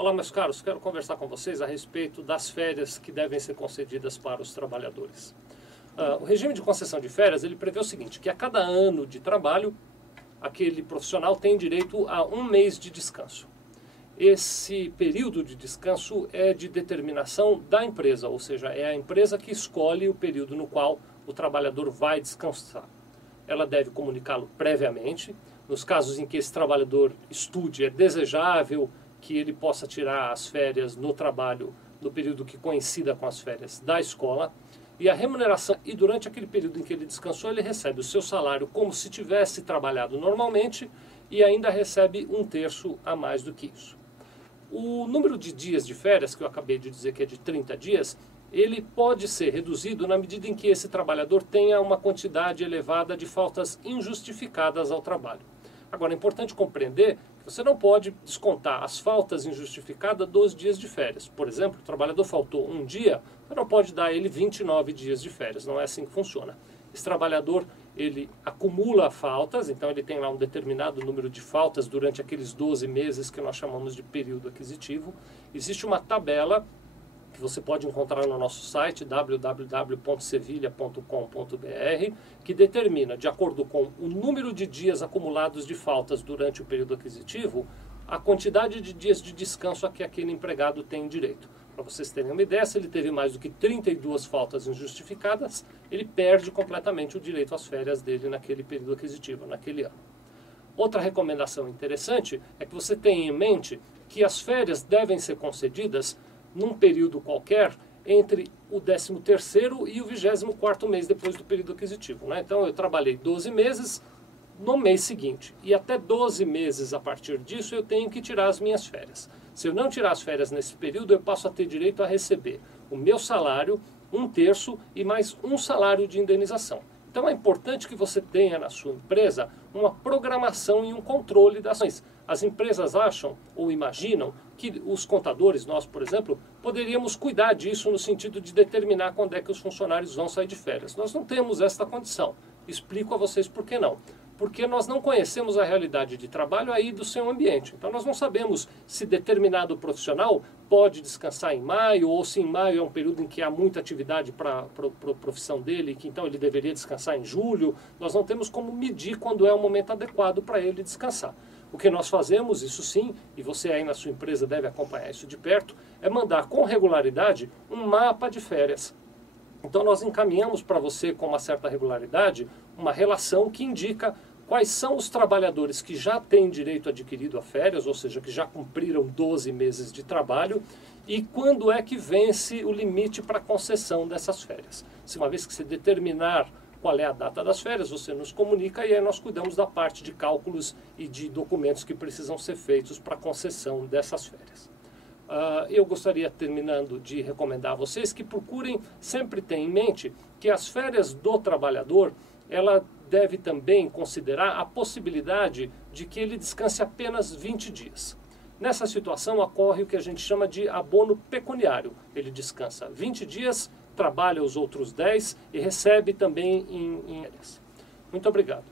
Olá, meus caros, quero conversar com vocês a respeito das férias que devem ser concedidas para os trabalhadores. O regime de concessão de férias, ele prevê o seguinte, que a cada ano de trabalho, aquele profissional tem direito a 1 mês de descanso. Esse período de descanso é de determinação da empresa, ou seja, é a empresa que escolhe o período no qual o trabalhador vai descansar. Ela deve comunicá-lo previamente. Nos casos em que esse trabalhador estude, é desejável que ele possa tirar as férias no trabalho no período que coincida com as férias da escola. E a remuneração, e durante aquele período em que ele descansou, ele recebe o seu salário como se tivesse trabalhado normalmente e ainda recebe 1/3 a mais do que isso. O número de dias de férias, que eu acabei de dizer que é de 30 dias, ele pode ser reduzido na medida em que esse trabalhador tenha uma quantidade elevada de faltas injustificadas ao trabalho. Agora, é importante compreender que você não pode descontar as faltas injustificadas dos dias de férias. Por exemplo, o trabalhador faltou um dia, você não pode dar a ele 29 dias de férias, não é assim que funciona. Esse trabalhador, ele acumula faltas, então ele tem lá um determinado número de faltas durante aqueles 12 meses que nós chamamos de período aquisitivo. Existe uma tabela que você pode encontrar no nosso site www.sevilha.com.br, que determina, de acordo com o número de dias acumulados de faltas durante o período aquisitivo, a quantidade de dias de descanso a que aquele empregado tem direito. Para vocês terem uma ideia, se ele teve mais do que 32 faltas injustificadas, ele perde completamente o direito às férias dele naquele período aquisitivo, naquele ano. Outra recomendação interessante é que você tenha em mente que as férias devem ser concedidas num período qualquer entre o 13º e o 24º mês depois do período aquisitivo, né? Então eu trabalhei 12 meses no mês seguinte e até 12 meses a partir disso eu tenho que tirar as minhas férias. Se eu não tirar as férias nesse período, eu passo a ter direito a receber o meu salário, 1/3 e mais um salário de indenização. Então é importante que você tenha na sua empresa uma programação e um controle das ações. As empresas acham ou imaginam que os contadores, nós, por exemplo, poderíamos cuidar disso no sentido de determinar quando é que os funcionários vão sair de férias. Nós não temos esta condição. Explico a vocês por que não. Porque nós não conhecemos a realidade de trabalho aí do seu ambiente. Então nós não sabemos se determinado profissional pode descansar em maio, ou se em maio é um período em que há muita atividade para a profissão dele, que então ele deveria descansar em julho. Nós não temos como medir quando é o momento adequado para ele descansar. O que nós fazemos, isso sim, e você aí na sua empresa deve acompanhar isso de perto, é mandar com regularidade um mapa de férias. Então nós encaminhamos para você com uma certa regularidade uma relação que indica quais são os trabalhadores que já têm direito adquirido a férias, ou seja, que já cumpriram 12 meses de trabalho, e quando é que vence o limite para concessão dessas férias. Se uma vez que você determinar qual é a data das férias, você nos comunica e aí nós cuidamos da parte de cálculos e de documentos que precisam ser feitos para concessão dessas férias. Eu gostaria, terminando, de recomendar a vocês que procurem sempre ter em mente que as férias do trabalhador, ela deve também considerar a possibilidade de que ele descanse apenas 20 dias. Nessa situação ocorre o que a gente chama de abono pecuniário. Ele descansa 20 dias, trabalha os outros 10 e recebe também em férias. Muito obrigado.